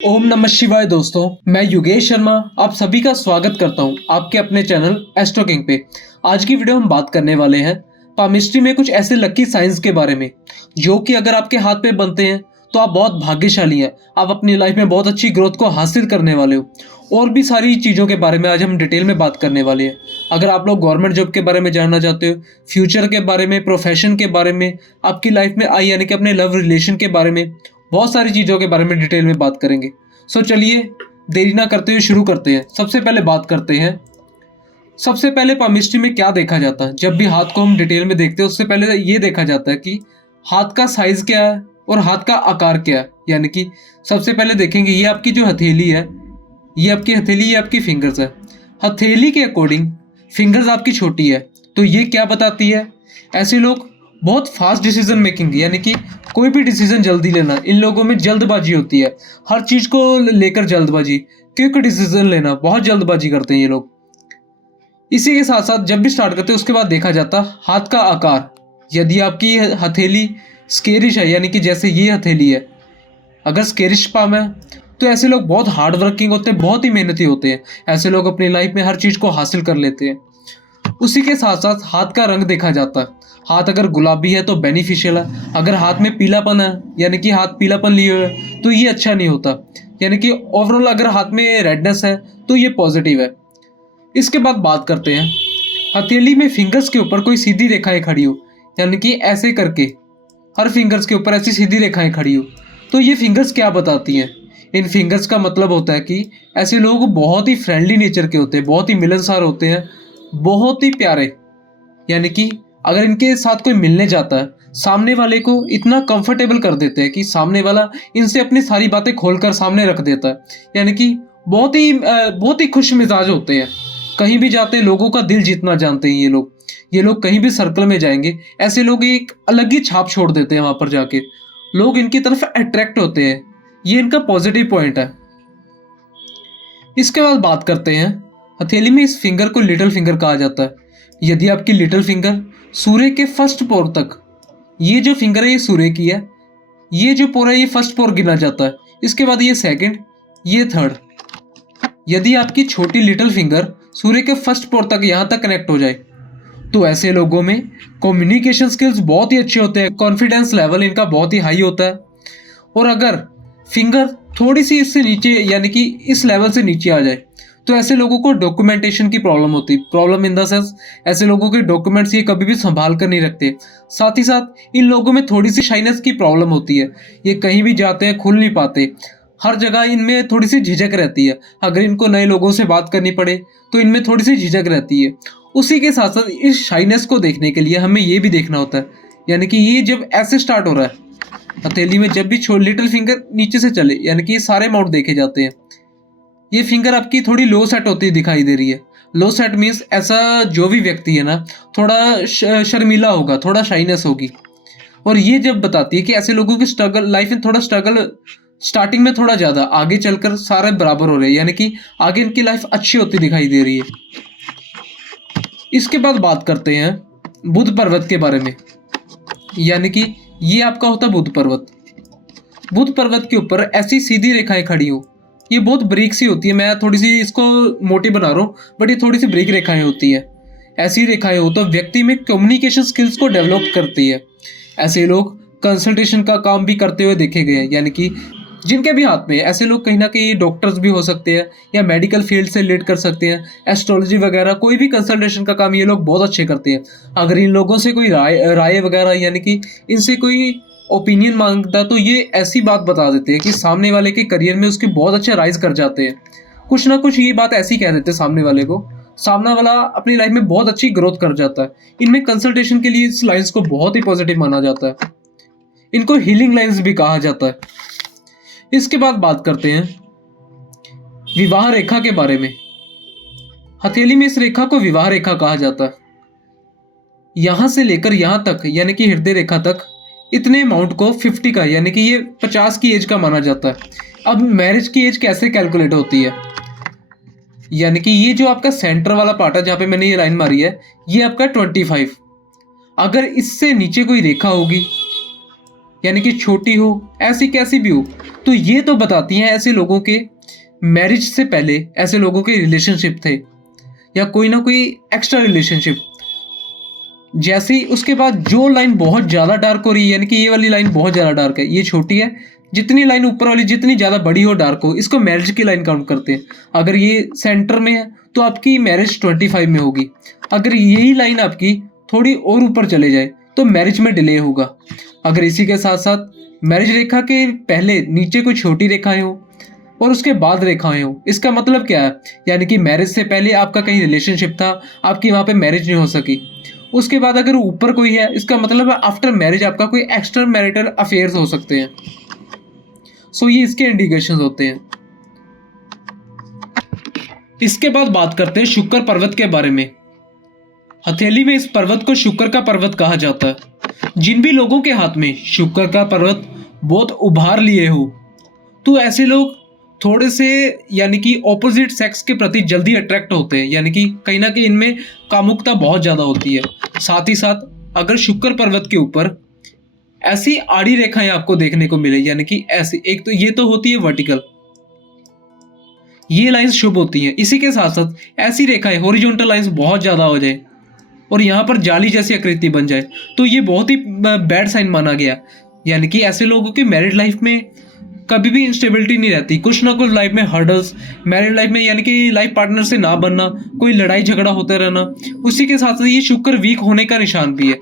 ओम नमः शिवाय दोस्तों, मैं योगेश शर्मा आप सभी का स्वागत करता हूं आपके अपने चैनल एस्ट्रो किंग पे। आज की वीडियो हम बात करने वाले हैं पामिस्ट्री में कुछ ऐसे लकी साइंस के बारे में जो कि अगर आपके हाथ पे बनते हैं तो आप बहुत भाग्यशाली हैं। आप अपनी लाइफ में बहुत अच्छी ग्रोथ को हासिल करने वाले हो। और भी सारी चीज़ों के बारे में आज हम डिटेल में बात करने वाले हैं। अगर आप लोग गवर्नमेंट जॉब के बारे में जानना चाहते हो, फ्यूचर के बारे में, प्रोफेशन के बारे में, आपकी लाइफ में आई यानी कि अपने लव रिलेशन के बारे में, बहुत सारी चीज़ों के बारे में डिटेल में बात करेंगे। सो चलिए देरी ना करते हुए शुरू करते हैं। सबसे पहले बात करते हैं, सबसे पहले पामिस्ट्री में क्या देखा जाता है। जब भी हाथ को हम डिटेल में देखते हैं उससे पहले ये देखा जाता है कि हाथ का साइज क्या है और हाथ का आकार क्या है। यानी कि सबसे पहले देखेंगे ये आपकी जो हथेली है, ये आपकी हथेली, ये आपकी फिंगर्स है। हथेली के अकॉर्डिंग फिंगर्स आपकी छोटी है, तो ये क्या बताती है, ऐसे लोग बहुत फास्ट डिसीजन मेकिंग यानी कि कोई भी डिसीजन जल्दी लेना, इन लोगों में जल्दबाजी होती है। हर चीज़ को लेकर जल्दबाजी, क्विक डिसीजन लेना, बहुत जल्दबाजी करते हैं ये लोग। इसी के साथ साथ जब भी स्टार्ट करते हैं उसके बाद देखा जाता हाथ का आकार। यदि आपकी हथेली स्केरिश है यानी कि जैसे ये हथेली है, अगर स्केरिश पाम है तो ऐसे लोग बहुत हार्ड वर्किंग होते हैं, बहुत ही मेहनती होते हैं। ऐसे लोग अपनी लाइफ में हर चीज़ को हासिल कर लेते हैं। उसी के साथ साथ हाथ का रंग देखा जाता है। हाथ अगर गुलाबी है तो बेनिफिशियल है, अगर हाथ में पीलापन है यानी कि हाथ पीलापन लिए हुए है तो ये अच्छा नहीं होता। यानी कि ओवरऑल अगर हाथ में रेडनेस है तो ये पॉजिटिव है। इसके बाद बात करते हैं, हथेली में फिंगर्स के ऊपर कोई सीधी रेखाएं खड़ी हो, यानी कि ऐसे करके हर फिंगर्स के ऊपर ऐसी सीधी रेखाएं खड़ी हो, तो ये फिंगर्स क्या बताती हैं। इन फिंगर्स का मतलब होता है कि ऐसे लोग बहुत ही फ्रेंडली नेचर के होते हैं, बहुत ही मिलनसार होते हैं, बहुत ही प्यारे। यानी कि अगर इनके साथ कोई मिलने जाता है, सामने वाले को इतना कंफर्टेबल कर देते हैं कि सामने वाला इनसे अपनी सारी बातें खोलकर सामने रख देता है। यानी कि बहुत ही खुश मिजाज होते हैं। कहीं भी जाते हैं लोगों का दिल जीतना जानते हैं ये लोग। ये लोग कहीं भी सर्कल में जाएंगे, ऐसे लोग एक अलग ही छाप छोड़ देते हैं। वहां पर जाके लोग इनकी तरफ अट्रैक्ट होते हैं। ये इनका पॉजिटिव पॉइंट है। इसके बाद बात करते हैं, हथेली में इस फिंगर को लिटिल फिंगर कहा जाता है। यदि आपकी लिटिल फिंगर सूर्य के फर्स्ट पोर तक, ये जो फिंगर है ये सूर्य की है, ये जो पोर है ये फर्स्ट पोर गिना जाता है, इसके बाद ये सेकंड, ये थर्ड। यदि आपकी छोटी लिटिल फिंगर सूर्य के फर्स्ट पोर तक यहाँ तक कनेक्ट हो जाए तो ऐसे लोगों में कम्युनिकेशन स्किल्स बहुत ही अच्छे होते हैं, कॉन्फिडेंस लेवल इनका बहुत ही हाई होता है। और अगर फिंगर थोड़ी सी इससे नीचे यानी कि इस लेवल से नीचे आ जाए तो ऐसे लोगों को डॉक्यूमेंटेशन की प्रॉब्लम होती है। प्रॉब्लम इन द सेंस ऐसे लोगों के डॉक्यूमेंट्स ये कभी भी संभाल कर नहीं रखते। साथ ही साथ इन लोगों में थोड़ी सी शाइनेस की प्रॉब्लम होती है। ये कहीं भी जाते हैं खुल नहीं पाते, हर जगह इनमें थोड़ी सी झिझक रहती है। अगर इनको नए लोगों से बात करनी पड़े तो इनमें थोड़ी सी झिझक रहती है। उसी के साथ साथ इस शाइनेस को देखने के लिए हमें ये भी देखना होता है, यानी कि ये जब ऐसे स्टार्ट हो रहा है हथेली में, जब भी लिटिल फिंगर नीचे से चले यानी कि ये सारे अमाउंट देखे जाते हैं। ये फिंगर आपकी थोड़ी लो सेट होती दिखाई दे रही है। लो सेट मीन्स ऐसा जो भी व्यक्ति है ना थोड़ा शर्मीला होगा, थोड़ा शाइनेस होगी। और ये जब बताती है कि ऐसे लोगों की स्ट्रगल लाइफ में थोड़ा स्ट्रगल स्टार्टिंग में थोड़ा ज़्यादा, आगे चलकर सारे बराबर हो रहे हैं, यानी कि आगे इनकी लाइफ अच्छी होती दिखाई दे रही है। इसके बाद बात करते हैं बुध पर्वत के बारे में। यानी कि ये आपका होता है बुध पर्वत। बुध पर्वत के ऊपर ऐसी सीधी रेखाएं खड़ी हो, ये बहुत बारीक सी होती है। मैं थोड़ी सी इसको मोटी बना रहा हूँ बट ये थोड़ी सी बारीक रेखाएं होती है। ऐसी रेखाएं हो तो व्यक्ति में कम्युनिकेशन स्किल्स को डेवलप करती है। ऐसे लोग कंसल्टेशन का काम भी करते हुए देखे गए हैं, यानी कि जिनके भी हाथ में ऐसे लोग कहीं ना कहीं डॉक्टर्स भी हो सकते हैं या मेडिकल फील्ड से रिलेट कर सकते हैं, एस्ट्रोलॉजी वगैरह कोई भी कंसल्टेशन का काम ये लोग बहुत अच्छे करते हैं। अगर इन लोगों से कोई राय वगैरह यानी कि इनसे कोई ओपिनियन मांगता तो ये ऐसी बात बता देते हैं कि सामने वाले के करियर में उसके बहुत अच्छे राइज कर जाते हैं। कुछ ना कुछ ये बात ऐसी कह देते हैं सामने वाले को, सामने वाला अपनी लाइफ में बहुत अच्छी ग्रोथ कर जाता है। इनमें कंसल्टेशन के लिए इस लाइन्स को बहुत ही पॉजिटिव माना जाता है। इनको हीलिंग लाइन्स भी कहा जाता है। इसके बाद बात करते हैं विवाह रेखा के बारे में। हथेली में इस रेखा को विवाह रेखा कहा जाता है। यहां से लेकर यहां तक यानी कि हृदय रेखा तक इतने अमाउंट को 50 का यानी कि ये 50 की एज का माना जाता है। अब मैरिज की एज कैसे कैलकुलेट होती है, यानी कि ये जो आपका सेंटर वाला पार्ट है जहां पे मैंने ये लाइन मारी है, ये आपका 25। अगर इससे नीचे कोई रेखा होगी यानी कि छोटी हो, ऐसी कैसी भी हो, तो ये तो बताती हैं ऐसे लोगों के मैरिज से पहले ऐसे लोगों के रिलेशनशिप थे या कोई ना कोई एक्स्ट्रा रिलेशनशिप। जैसे ही उसके बाद जो लाइन बहुत ज़्यादा डार्क हो रही है, यानी कि ये वाली लाइन बहुत ज़्यादा डार्क है, ये छोटी है, जितनी लाइन ऊपर वाली जितनी ज़्यादा बड़ी हो डार्क हो, इसको मैरिज की लाइन काउंट करते हैं। अगर ये सेंटर में है तो आपकी मैरिज 25 में होगी। अगर यही लाइन आपकी थोड़ी और ऊपर चले जाए तो मैरिज में डिले होगा। अगर इसी के साथ साथ मैरिज रेखा के पहले नीचे कोई छोटी रेखाएं हो और उसके बाद रेखाएं हो, इसका मतलब क्या है, यानी कि मैरिज से पहले आपका कहीं रिलेशनशिप था, आपकी वहाँ पे मैरिज नहीं हो सकी। उसके बाद अगर ऊपर कोई है, इसका मतलब है आफ्टर मैरिज आपका कोई एक्स्ट्रा मैरिटल अफेयर्स हो सकते हैं। सो ये इसके इंडिकेशंस होते हैं। इसके बाद बात करते हैं शुक्र पर्वत के बारे में। हथेली में इस पर्वत को शुक्र का पर्वत कहा जाता है। जिन भी लोगों के हाथ में शुक्र का पर्वत बहुत उभार लिए हो, तो ऐसे लोग थोड़े से यानी कि ऑपोजिट सेक्स के प्रति जल्दी अट्रैक्ट होते हैं, यानी कि कहीं ना कहीं इनमें कामुकता बहुत ज़्यादा होती है। साथ ही साथ अगर शुक्र पर्वत के ऊपर ऐसी आड़ी रेखाएं आपको देखने को मिले, यानी कि ऐसी, एक तो ये तो होती है वर्टिकल, ये लाइंस शुभ होती हैं। इसी के साथ साथ ऐसी रेखाएं हॉरिजॉन्टल लाइंस बहुत ज़्यादा हो जाए और यहाँ पर जाली जैसी आकृति बन जाए, तो ये बहुत ही बैड साइन माना गया। यानी कि ऐसे लोगों की मैरिड लाइफ में कभी भी इंस्टेबिलिटी नहीं रहती, कुछ ना कुछ लाइफ में हर्डल्स, मैरिड लाइफ में यानी कि लाइफ पार्टनर से ना बनना, कोई लड़ाई झगड़ा होते रहना। उसी के साथ साथ ये शुक्र वीक होने का निशान भी है,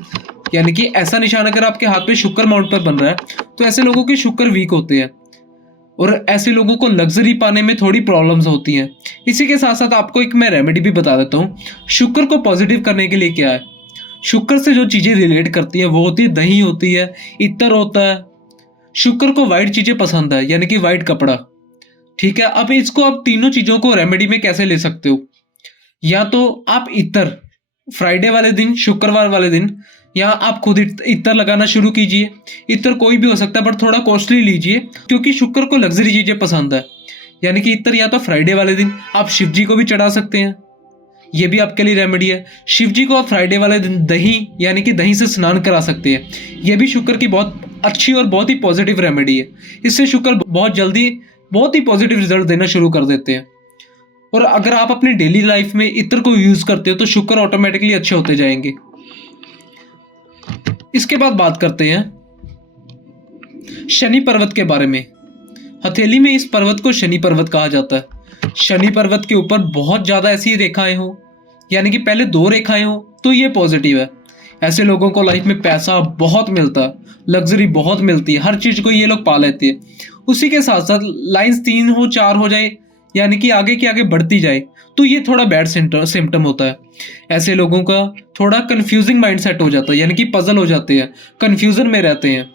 यानी कि ऐसा निशान अगर आपके हाथ पे शुक्र माउंट पर बन रहा है तो ऐसे लोगों के शुक्र वीक होते हैं और ऐसे लोगों को लग्जरी पाने में थोड़ी प्रॉब्लम्स होती हैं। इसी के साथ साथ आपको एक मैं रेमेडी भी बता देता हूँ शुक्र को पॉजिटिव करने के लिए। क्या है, शुक्र से जो चीज़ें रिलेट करती हैं वो होती है दही होती है, इत्र होता है। शुक्र को वाइट चीज़ें पसंद है, यानी कि वाइट कपड़ा। ठीक है, अब इसको आप तीनों चीज़ों को रेमेडी में कैसे ले सकते हो, या तो आप इत्र फ्राइडे वाले दिन, शुक्रवार वाले दिन, या आप खुद इत्र लगाना शुरू कीजिए। इत्र कोई भी हो सकता है बट थोड़ा कॉस्टली लीजिए, क्योंकि शुक्र को लग्जरी चीज़ें पसंद है। यानी कि इत्र या तो फ्राइडे वाले दिन आप शिव जी को भी चढ़ा सकते हैं, ये भी आपके लिए रेमेडी है। शिव जी को आप फ्राइडे वाले दिन दही यानी कि दही से स्नान करा सकते हैं, ये भी शुक्र की बहुत अच्छी और बहुत ही पॉजिटिव रेमेडी है। इससे शुक्र बहुत जल्दी बहुत ही पॉजिटिव रिजल्ट देना शुरू कर देते हैं। और अगर आप अपनी डेली लाइफ में इत्र को यूज करते हो तो शुक्र ऑटोमेटिकली अच्छे होते जाएंगे। इसके बाद बात करते हैं शनि पर्वत के बारे में। हथेली में इस पर्वत को शनि पर्वत कहा जाता है। शनि पर्वत के ऊपर बहुत ज्यादा ऐसी रेखाएं हो, यानी कि पहले 2 रेखाएं हो तो ये पॉजिटिव है। ऐसे लोगों को लाइफ में पैसा बहुत मिलता है, लग्जरी बहुत मिलती है, हर चीज को ये लोग पा लेते हैं। उसी के साथ साथ लाइंस 3 हो 4 हो जाए, यानी कि आगे की आगे बढ़ती जाए, तो ये थोड़ा बैड सिम्टम होता है। ऐसे लोगों का थोड़ा कंफ्यूजिंग माइंडसेट हो जाता है, यानी कि पजल हो जाते हैं, कंफ्यूजन में रहते हैं।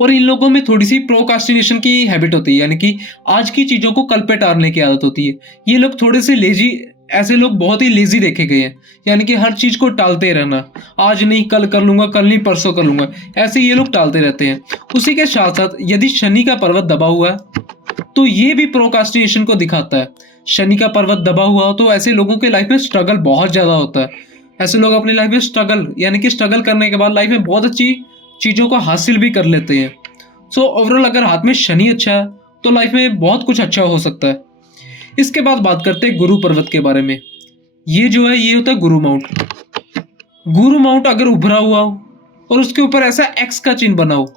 और इन लोगों में थोड़ी सी प्रोकास्टिनेशन की हैबिट होती है, यानी कि आज की चीज़ों को कल पे टालने की आदत होती है। ये लोग थोड़े से लेजी, ऐसे लोग बहुत ही लेजी देखे गए हैं, यानी कि हर चीज़ को टालते रहना, आज नहीं कल कर लूँगा, कल नहीं परसों कर लूँगा, ऐसे ये लोग टालते रहते हैं। उसी के साथ साथ यदि शनि का पर्वत दबा हुआ है तो ये भी प्रोकास्टिनेशन को दिखाता है। शनि का पर्वत दबा हुआ हो तो ऐसे लोगों के लाइफ में स्ट्रगल बहुत ज़्यादा होता है। ऐसे लोग अपनी लाइफ में स्ट्रगल यानी कि स्ट्रगल करने के बाद लाइफ में बहुत अच्छी चीज़ों को हासिल भी कर लेते हैं। सो ओवरऑल अगर हाथ में शनि अच्छा है तो लाइफ में बहुत कुछ अच्छा हो सकता है। इसके बाद बात करते हैं गुरु पर्वत के बारे में। ये जो है ये होता है गुरु माउंट। गुरु माउंट अगर उभरा हुआ हो और उसके ऊपर ऐसा एक्स का चिन्ह बना हो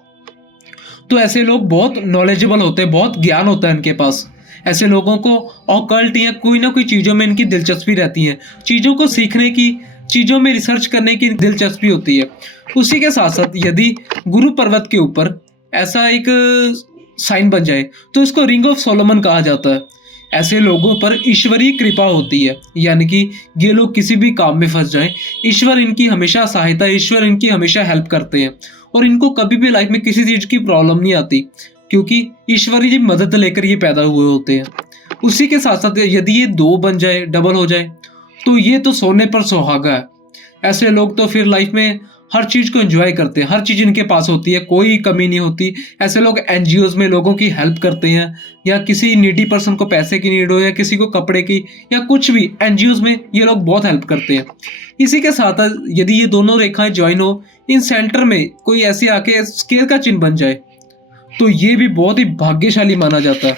तो ऐसे लोग बहुत नॉलेजेबल होते हैं, बहुत ज्ञान होता है इनके पास। ऐसे लोगों को ऑकल्ट या कोई ना कोई चीज़ों में इनकी दिलचस्पी रहती है, चीज़ों को सीखने की, चीज़ों में रिसर्च करने की दिलचस्पी होती है। उसी के साथ साथ यदि गुरु पर्वत के ऊपर ऐसा एक साइन बन जाए तो इसको रिंग ऑफ सोलोमन कहा जाता है। ऐसे लोगों पर ईश्वरीय कृपा होती है, यानी कि ये लोग किसी भी काम में फंस जाएं, ईश्वर इनकी हमेशा सहायता, ईश्वर इनकी हमेशा हेल्प करते हैं और इनको कभी भी लाइफ में किसी चीज़ की प्रॉब्लम नहीं आती, क्योंकि ईश्वरीय मदद लेकर ये पैदा हुए होते हैं। उसी के साथ साथ यदि ये 2 बन जाए, डबल हो जाए, तो ये तो सोने पर सुहागा है। ऐसे लोग तो फिर लाइफ में हर चीज़ को एंजॉय करते हैं, हर चीज़ इनके पास होती है, कोई कमी नहीं होती। ऐसे लोग एनजीओज़ में लोगों की हेल्प करते हैं, या किसी नीडी पर्सन को पैसे की नीड हो या किसी को कपड़े की या कुछ भी, एनजीओज़ में ये लोग बहुत हेल्प करते हैं। इसी के साथ यदि ये दोनों रेखाएं ज्वाइन हो, इन सेंटर में कोई ऐसी आके स्केयर का चिन्ह बन जाए, तो ये भी बहुत ही भाग्यशाली माना जाता है।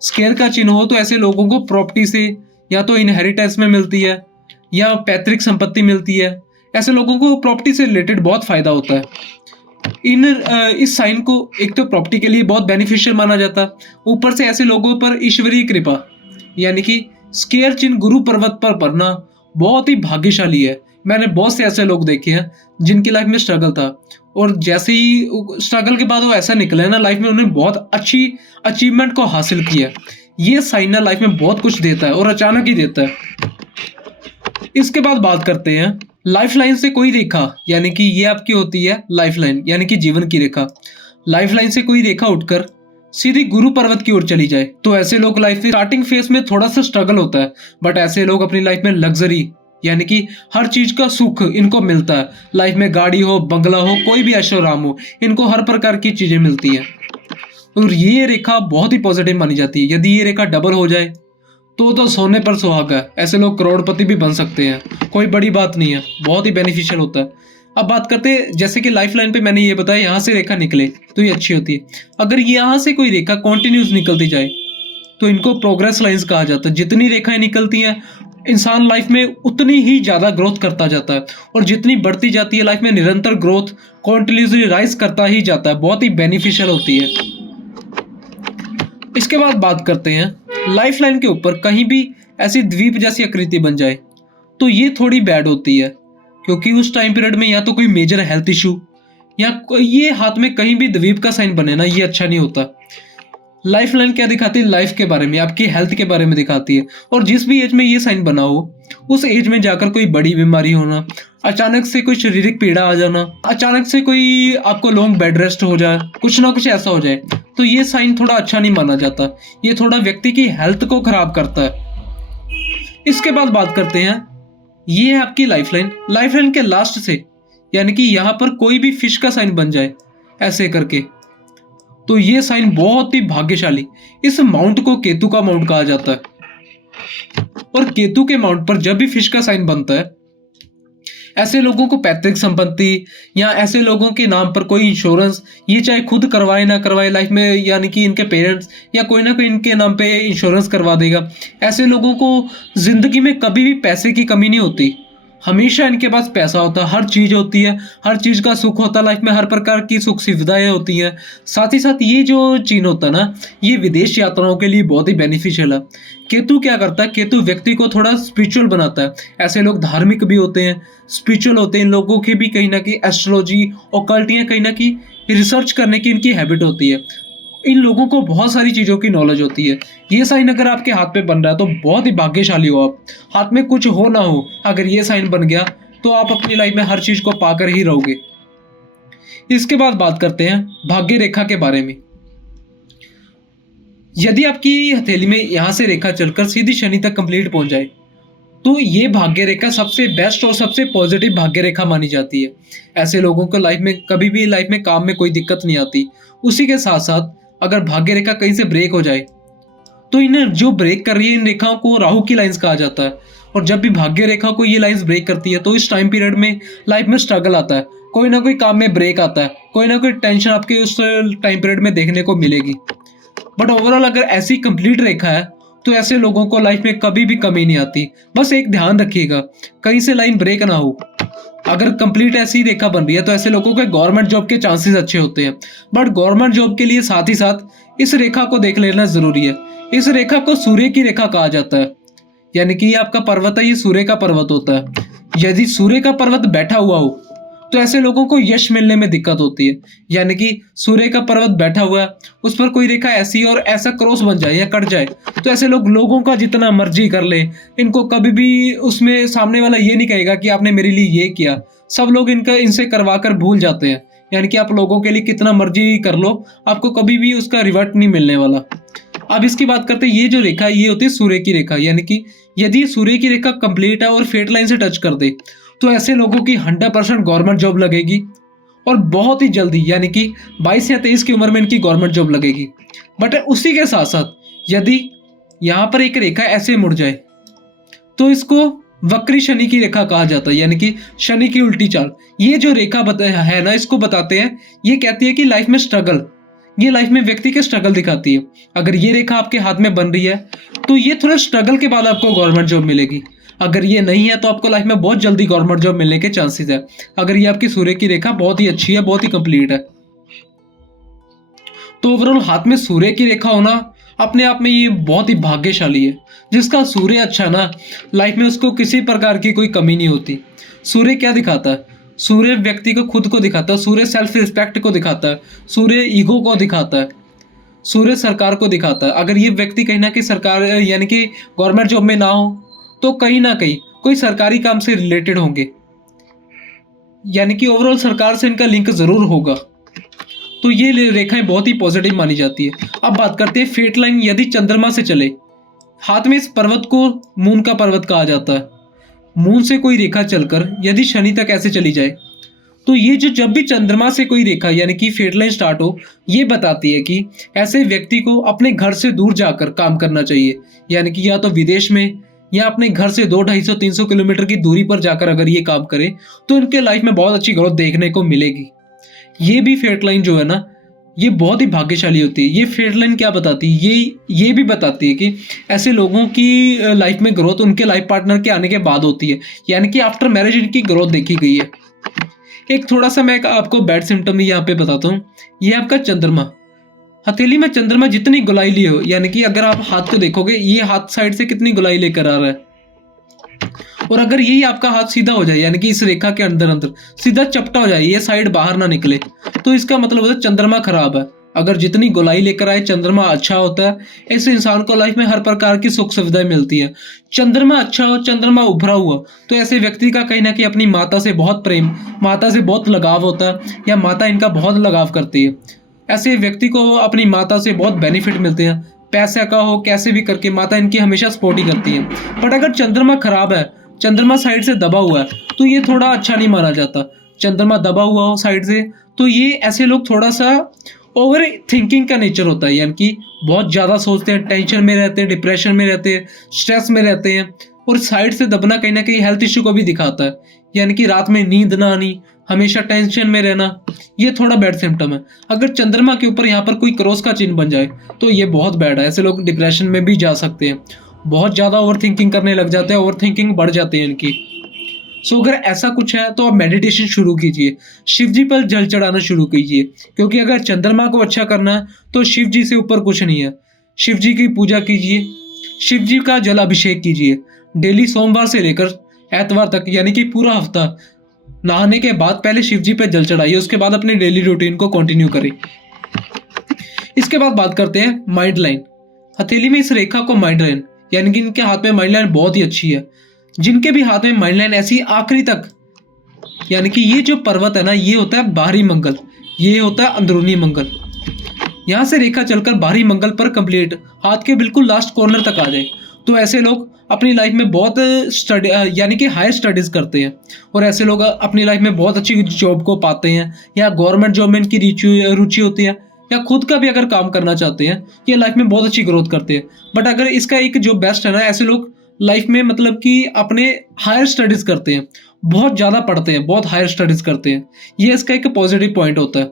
स्केयर का चिन्ह हो तो ऐसे लोगों को प्रॉपर्टी से या तो इनहेरिटेंस में मिलती है या पैतृक संपत्ति मिलती है। ऐसे लोगों को प्रॉपर्टी से रिलेटेड बहुत फायदा होता है। इस साइन को एक तो प्रॉपर्टी के लिए बहुत बेनिफिशियल माना जाता है, ऊपर से ऐसे लोगों पर ईश्वरीय कृपा यानी कि स्केयर चिन्ह गुरु पर्वत पर पड़ना बहुत ही भाग्यशाली है। मैंने बहुत से ऐसे लोग देखे हैं जिनकी लाइफ में स्ट्रगल था, और जैसे ही स्ट्रगल के बाद वो ऐसा निकले ना लाइफ में, उन्होंने बहुत अच्छी अचीवमेंट को हासिल किया। ये साइन ना लाइफ में बहुत कुछ देता है और अचानक ही देता है। इसके बाद बात करते हैं लाइफ लाइन से कोई रेखा, यानी कि ये आपकी होती है लाइफ लाइन यानी कि जीवन की रेखा। लाइफ लाइन से कोई रेखा उठकर सीधी गुरु पर्वत की ओर चली जाए तो ऐसे लोग लाइफ में स्टार्टिंग फेज में थोड़ा सा स्ट्रगल होता है, बट ऐसे लोग अपनी लाइफ में लग्जरी यानी कि हर चीज का सुख इनको मिलता है। लाइफ में गाड़ी हो, बंगला हो, कोई भी ऐशो आराम हो, इनको हर प्रकार की चीजें मिलती है। और ये रेखा बहुत ही पॉजिटिव मानी जाती है। यदि ये रेखा डबल हो जाए तो सोने पर सुहागा है। ऐसे लोग करोड़पति भी बन सकते हैं, कोई बड़ी बात नहीं है, बहुत ही बेनिफिशियल होता है। अब बात करते हैं, जैसे कि लाइफ लाइन पे मैंने ये बताया यहाँ से रेखा निकले तो ये अच्छी होती है। अगर यहाँ से कोई रेखा कॉन्टिन्यूस निकलती जाए तो इनको प्रोग्रेस लाइंस कहा जाता है। जितनी रेखाएं निकलती हैं इंसान लाइफ में उतनी ही ज़्यादा ग्रोथ करता जाता है, और जितनी बढ़ती जाती है लाइफ में निरंतर ग्रोथ कॉन्टिन्यूसली राइज करता ही जाता है, बहुत ही बेनिफिशियल होती है। इसके बाद बात करते हैं लाइफ लाइन के ऊपर कहीं भी ऐसी द्वीप जैसी आकृति बन जाए तो ये थोड़ी बैड होती है, क्योंकि उस टाइम पीरियड में या तो कोई मेजर हेल्थ इशू या ये हाथ में कहीं भी द्वीप का साइन बने ना, ये अच्छा नहीं होता। लाइफ लाइन क्या दिखाती है? लाइफ के बारे में, आपकी हेल्थ के बारे में दिखाती है। और जिस भी एज में ये साइन बना हो उस एज में जाकर कोई बड़ी बीमारी होना, अचानक से कोई शारीरिक पीड़ा आ जाना, अचानक से कोई आपको लॉन्ग बेड रेस्ट हो जाए, कुछ ना कुछ ऐसा हो जाए, तो ये साइन थोड़ा अच्छा नहीं माना जाता। ये थोड़ा व्यक्ति की हेल्थ को खराब करता है। इसके बाद बात करते हैं, ये है आपकी लाइफ लाइन। लाइफ लाइन के लास्ट से यानी कि यहाँ पर कोई भी फिश का साइन बन जाए ऐसे करके, तो ये साइन बहुत ही भाग्यशाली। इस माउंट को केतु का माउंट कहा जाता है, और केतु के माउंट पर जब भी फिश का साइन बनता है ऐसे लोगों को पैतृक संपत्ति या ऐसे लोगों के नाम पर कोई इंश्योरेंस, ये चाहे खुद करवाए ना करवाए लाइफ में, यानी कि इनके पेरेंट्स या कोई ना कोई इनके नाम पे इंश्योरेंस करवा देगा। ऐसे लोगों को जिंदगी में कभी भी पैसे की कमी नहीं होती, हमेशा इनके पास पैसा होता है, हर चीज़ होती है, हर चीज़ का सुख होता है, लाइफ में हर प्रकार की सुख सुविधाएं होती हैं। साथ ही साथ ये जो चिन्ह होता है ना, ये विदेश यात्राओं के लिए बहुत ही बेनिफिशियल है। केतु क्या करता है? केतु व्यक्ति को थोड़ा स्पिरिचुअल बनाता है। ऐसे लोग धार्मिक भी होते हैं, स्पिरिचुअल होते हैं, इन लोगों की भी कहीं ना कहीं एस्ट्रोलॉजी ऑकल्ट या कहीं ना कहीं रिसर्च करने की इनकी हैबिट होती है। इन लोगों को बहुत सारी चीज़ों की नॉलेज होती है। ये साइन अगर आपके हाथ पे बन रहा है तो बहुत ही भाग्यशाली हो आप। हाथ में कुछ हो ना हो, अगर ये साइन बन गया तो आप अपनी लाइफ में हर चीज़ को पाकर ही रहोगे। इसके बाद बात करते हैं भाग्य रेखा के बारे में। यदि आपकी हथेली में यहाँ से रेखा चलकर सीधी शनि तक कंप्लीट पहुंच जाए तो ये भाग्य रेखा सबसे बेस्ट और सबसे पॉजिटिव भाग्य रेखा मानी जाती है। ऐसे लोगों को लाइफ में कभी भी लाइफ में काम में कोई दिक्कत नहीं आती। उसी के साथ साथ अगर भाग्य रेखा कहीं से ब्रेक हो जाए तो इन्हें जो ब्रेक कर रही है इन रेखाओं को राहु की लाइंस कहा जाता है। और जब भी भाग्य रेखा को ये लाइंस ब्रेक करती है तो इस टाइम पीरियड में लाइफ में स्ट्रगल आता है, कोई ना कोई काम में ब्रेक आता है, कोई ना कोई टेंशन आपके उस टाइम पीरियड में देखने को मिलेगी। बट ओवरऑल अगर ऐसी कंप्लीट रेखा है तो ऐसे लोगों को लाइफ में कभी भी कमी नहीं आती। बस एक ध्यान रखिएगा कहीं से लाइन ब्रेक ना हो। अगर कंप्लीट ऐसी रेखा बन रही है तो ऐसे लोगों के गवर्नमेंट जॉब के चांसेस अच्छे होते हैं। बट गवर्नमेंट जॉब के लिए साथ ही साथ इस रेखा को देख लेना जरूरी है। इस रेखा को सूर्य की रेखा कहा जाता है, यानी कि ये आपका पर्वत है, ये सूर्य का पर्वत होता है। यदि सूर्य का पर्वत बैठा हुआ हो तो ऐसे लोगों को यश मिलने में दिक्कत होती है। यानी कि सूर्य का पर्वत बैठा हुआ है, उस पर कोई रेखा ऐसी और ऐसा क्रॉस बन जाए या कट जाए तो ऐसे लोगों का जितना मर्जी कर ले, इनको कभी भी उसमें सामने वाला ये नहीं कहेगा कि आपने मेरे लिए ये किया। सब लोग इनसे करवा कर भूल जाते हैं। यानी कि आप लोगों के लिए कितना मर्जी कर लो, आपको कभी भी उसका रिवर्ट नहीं मिलने वाला। अब इसकी बात करते हैं, ये जो रेखा ये होती है सूर्य की रेखा। यानी कि यदि सूर्य की रेखा कंप्लीट है और फेट लाइन से टच कर दे तो ऐसे लोगों की 100% गवर्नमेंट जॉब लगेगी और बहुत ही जल्दी, यानी कि 22 या 23 की उम्र में इनकी गवर्नमेंट जॉब लगेगी। बट उसी के साथ साथ यदि यहाँ पर एक रेखा ऐसे मुड़ जाए तो इसको वक्री शनि की रेखा कहा जाता है, यानी कि शनि की उल्टी चाल। ये जो रेखा है ना, इसको बताते हैं, ये कहती है कि लाइफ में स्ट्रगल, ये लाइफ में व्यक्ति के स्ट्रगल दिखाती है। अगर ये रेखा आपके हाथ में बन रही है तो ये थोड़ा स्ट्रगल के बाद आपको गवर्नमेंट जॉब मिलेगी। अगर ये नहीं है तो आपको लाइफ में बहुत जल्दी गवर्नमेंट जॉब मिलने के चांसेस है। अगर ये आपकी सूर्य की रेखा बहुत ही अच्छी है, बहुत ही कंप्लीट है, तो ओवरऑल हाथ में सूर्य की रेखा होना अपने आप में ये बहुत ही भाग्यशाली है। जिसका सूर्य अच्छा ना, लाइफ में उसको किसी प्रकार की कोई कमी नहीं होती। सूर्य क्या दिखाता है? सूर्य व्यक्ति को खुद को दिखाता है, सूर्य सेल्फ रिस्पेक्ट को दिखाता है, सूर्य ईगो को दिखाता है, सूर्य सरकार को दिखाता है। अगर ये व्यक्ति कहीं ना कहीं सरकार यानी कि गवर्नमेंट जॉब में ना हो तो कहीं ना कहीं कोई सरकारी काम से रिलेटेड होंगे, यानी कि ओवरऑल सरकार से इनका लिंक जरूर होगा। तो ये रेखाएं बहुत ही पॉजिटिव मानी जाती है। अब बात करते हैं फेट लाइन। यदि चंद्रमा से चले, हाथ में इस पर्वत को मून का पर्वत कहा जाता है। मून से कोई रेखा चलकर यदि शनि तक ऐसे चली जाए तो ये जो जब भी चंद्रमा से कोई रेखा यानी कि फेट लाइन स्टार्ट हो, ये बताती है कि ऐसे व्यक्ति को अपने घर से दूर जाकर काम करना चाहिए, यानी कि या तो विदेश में या अपने घर से 200-250-300 किलोमीटर की दूरी पर जाकर अगर ये काम करे तो इनके लाइफ में बहुत अच्छी ग्रोथ देखने को मिलेगी। ये भी फेट लाइन जो है ना, ये बहुत ही भाग्यशाली होती है। ये फेट लाइन क्या बताती है? ये भी बताती है कि ऐसे लोगों की लाइफ में ग्रोथ उनके लाइफ पार्टनर के आने के बाद होती है, यानी कि आफ्टर मैरिज इनकी ग्रोथ देखी गई है। एक थोड़ा सा मैं आपको बैड सिम्टम यहाँ पे बताता हूँ। ये आपका चंद्रमा, हथेली में चंद्रमा जितनी गोलाई लिए हो, यानी कि अगर आप हाथ को देखोगे ये हाथ साइड से कितनी गोलाई लेकर आ रहा है, और अगर यही आपका हाथ सीधा हो जाए, यानी कि इस रेखा के अंदर अंदर सीधा चपटा हो जाए, ये साइड बाहर ना निकले, तो इसका मतलब होता है चंद्रमा खराब है। अगर जितनी गोलाई लेकर आए चंद्रमा अच्छा होता है, ऐसे इंसान को लाइफ में हर प्रकार की सुख सुविधाएं मिलती है। चंद्रमा अच्छा हो, चंद्रमा उभरा हुआ, तो ऐसे व्यक्ति का कहीं ना कहीं अपनी माता से बहुत प्रेम, माता से बहुत लगाव होता है, या माता इनका बहुत लगाव करती है। ऐसे व्यक्ति को अपनी माता से बहुत बेनिफिट मिलते हैं, पैसे का हो कैसे भी करके माता इनकी हमेशा सपोर्ट ही करती है। बट अगर चंद्रमा खराब है, चंद्रमा साइड से दबा हुआ है, तो ये थोड़ा अच्छा नहीं माना जाता। चंद्रमा दबा हुआ हो साइड से तो ये ऐसे लोग थोड़ा सा ओवर थिंकिंग का नेचर होता है, यानी कि बहुत ज़्यादा सोचते हैं, टेंशन में रहते हैं, डिप्रेशन में रहते हैं, स्ट्रेस में रहते हैं। और साइड से दबना कहीं ना कहीं हेल्थ इश्यू को भी दिखाता है, यानी कि रात में नींद ना आनी, हमेशा टेंशन में रहना, ये थोड़ा बैड सिम्टम है। अगर चंद्रमा के ऊपर यहाँ पर कोई क्रॉस का चिन्ह बन जाए तो ये बहुत बैड है। ऐसे लोग डिप्रेशन में भी जा सकते हैं, बहुत ज़्यादा ओवर थिंकिंग करने लग जाते हैं, ओवर थिंकिंग बढ़ जाती है इनकी। सो अगर ऐसा कुछ है तो आप मेडिटेशन शुरू कीजिए, शिव जी पर जल चढ़ाना शुरू कीजिए, क्योंकि अगर चंद्रमा को अच्छा करना है तो शिव जी से ऊपर कुछ नहीं है। शिव जी की पूजा कीजिए, शिव जी का जल अभिषेक कीजिए डेली, सोमवार से लेकर एतवार तक, यानी कि पूरा हफ्ता। नहाने के बाद पहले शिव जी पे जल चढ़ाइए, उसके बाद अपने डेली रूटीन को कंटिन्यू करें। इसके बाद बात करते हैं माइंड लाइन। हथेली में इस रेखा को माइंड लाइन, यानी कि इनके हाथ में माइंड लाइन बहुत ही अच्छी है। जिनके भी हाथ में माइंड लाइन ऐसी आखिरी तक, यानी कि ये जो पर्वत है ना, ये होता है बाहरी मंगल, ये होता है अंदरूनी मंगल। यहाँ से रेखा चलकर बाहरी मंगल पर कंप्लीट हाथ के बिल्कुल लास्ट कॉर्नर तक आ जाए तो ऐसे लोग अपनी लाइफ में बहुत स्टडी यानी कि हायर स्टडीज करते हैं, और ऐसे लोग अपनी लाइफ में बहुत अच्छी जॉब को पाते हैं, या गवर्नमेंट जॉब में इनकी रुचि होती है, या खुद का भी अगर काम करना चाहते हैं, ये लाइफ में बहुत अच्छी ग्रोथ करते हैं। बट अगर इसका एक जो बेस्ट है ना, ऐसे लोग लाइफ में मतलब कि अपने हायर स्टडीज करते हैं, बहुत ज़्यादा पढ़ते हैं, बहुत हायर स्टडीज करते हैं, ये इसका एक पॉजिटिव पॉइंट होता है।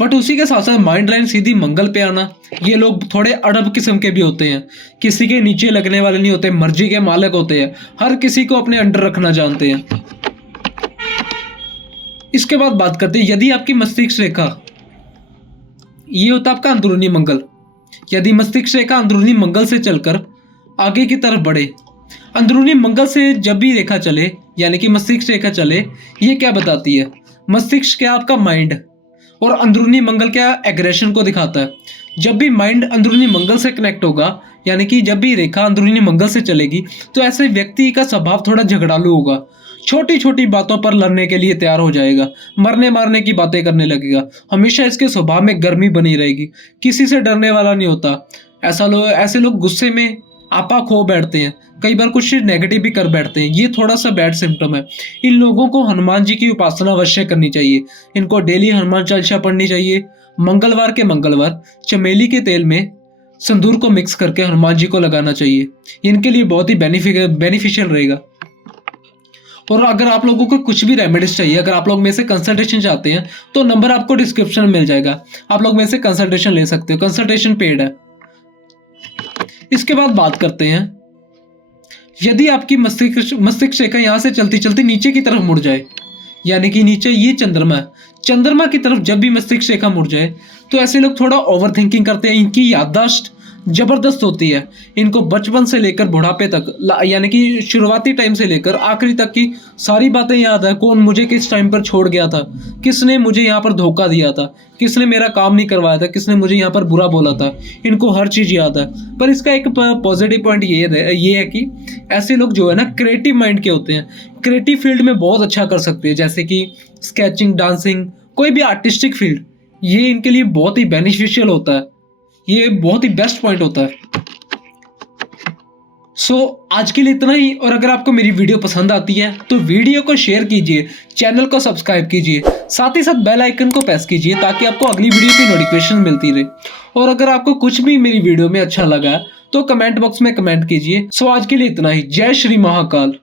बट उसी के साथ साथ माइंड लाइन सीधी मंगल पे आना, ये लोग थोड़े अड़ब किस्म के भी होते हैं, किसी के नीचे लगने वाले नहीं होते, मर्जी के मालिक होते हैं, हर किसी को अपने अंडर रखना जानते हैं। इसके बाद बात करते हैं यदि आपकी मस्तिष्क रेखा, ये होता है आपका अंदरूनी मंगल, यदि मस्तिष्क रेखा अंदरूनी मंगल से चलकर आगे की तरफ बढ़े, अंदरूनी मंगल से जब भी रेखा चले, यानी कि मस्तिष्क रेखा चले, ये क्या बताती है? मस्तिष्क क्या? आपका माइंड। और अंदरूनी मंगल क्या? एग्रेशन को दिखाता है। जब भी माइंड अंदरूनी मंगल से कनेक्ट होगा, यानी कि जब भी रेखा अंदरूनी मंगल से चलेगी, तो ऐसे व्यक्ति का स्वभाव थोड़ा झगड़ालू होगा, छोटी छोटी बातों पर लड़ने के लिए तैयार हो जाएगा, मरने मारने की बातें करने लगेगा, हमेशा इसके स्वभाव में गर्मी बनी रहेगी, किसी से डरने वाला नहीं होता। ऐसे लोग गुस्से में आपा खो बैठते हैं, कई बार कुछ नेगेटिव भी कर बैठते हैं। ये थोड़ा सा बैड सिम्टम है। इन लोगों को हनुमान जी की उपासना अवश्य करनी चाहिए। इनको डेली हनुमान चालीसा पढ़नी चाहिए। मंगलवार के मंगलवार चमेली के तेल में सिंदूर को मिक्स करके हनुमान जी को लगाना चाहिए। इनके लिए बहुत ही बेनिफिशियल रहेगा। और अगर आप लोगों को कुछ भी रेमेडीज चाहिए, अगर आप लोग में से कंसल्टेशन चाहते हैं तो नंबर आपको डिस्क्रिप्शन में मिल जाएगा। आप लोग में से कंसल्टेशन ले सकते हो, कंसल्टेशन पेड है। इसके बाद बात करते हैं, यदि आपकी मस्तिष्क रेखा यहाँ से चलती चलती नीचे की तरफ मुड़ जाए, यानी कि नीचे ये चंद्रमा है, चंद्रमा की तरफ जब भी मस्तिष्क रेखा मुड़ जाए तो ऐसे लोग थोड़ा ओवर थिंकिंग करते हैं। इनकी याददाश्त जबरदस्त होती है। इनको बचपन से लेकर बुढ़ापे तक, यानी कि शुरुआती टाइम से लेकर आखिरी तक की सारी बातें याद है। कौन मुझे किस टाइम पर छोड़ गया था, किसने मुझे यहाँ पर धोखा दिया था, किसने मेरा काम नहीं करवाया था, किसने मुझे यहाँ पर बुरा बोला था। इनको हर चीज़ याद है। पर इसका एक पॉजिटिव पॉइंट ये है कि ऐसे लोग जो है ना क्रिएटिव माइंड के होते हैं, क्रिएटिव फील्ड में बहुत अच्छा कर सकते हैं, जैसे कि स्केचिंग, डांसिंग, कोई भी आर्टिस्टिक फील्ड। ये इनके लिए बहुत ही बेनिफिशियल होता है। ये बहुत ही बेस्ट पॉइंट होता है। आज के लिए इतना ही। और अगर आपको मेरी वीडियो पसंद आती है तो वीडियो को शेयर कीजिए, चैनल को सब्सक्राइब कीजिए, साथ ही साथ बेल आइकन को प्रेस कीजिए ताकि आपको अगली वीडियो की नोटिफिकेशन मिलती रहे। और अगर आपको कुछ भी मेरी वीडियो में अच्छा लगा तो कमेंट बॉक्स में कमेंट कीजिए। आज के लिए इतना ही। जय श्री महाकाल।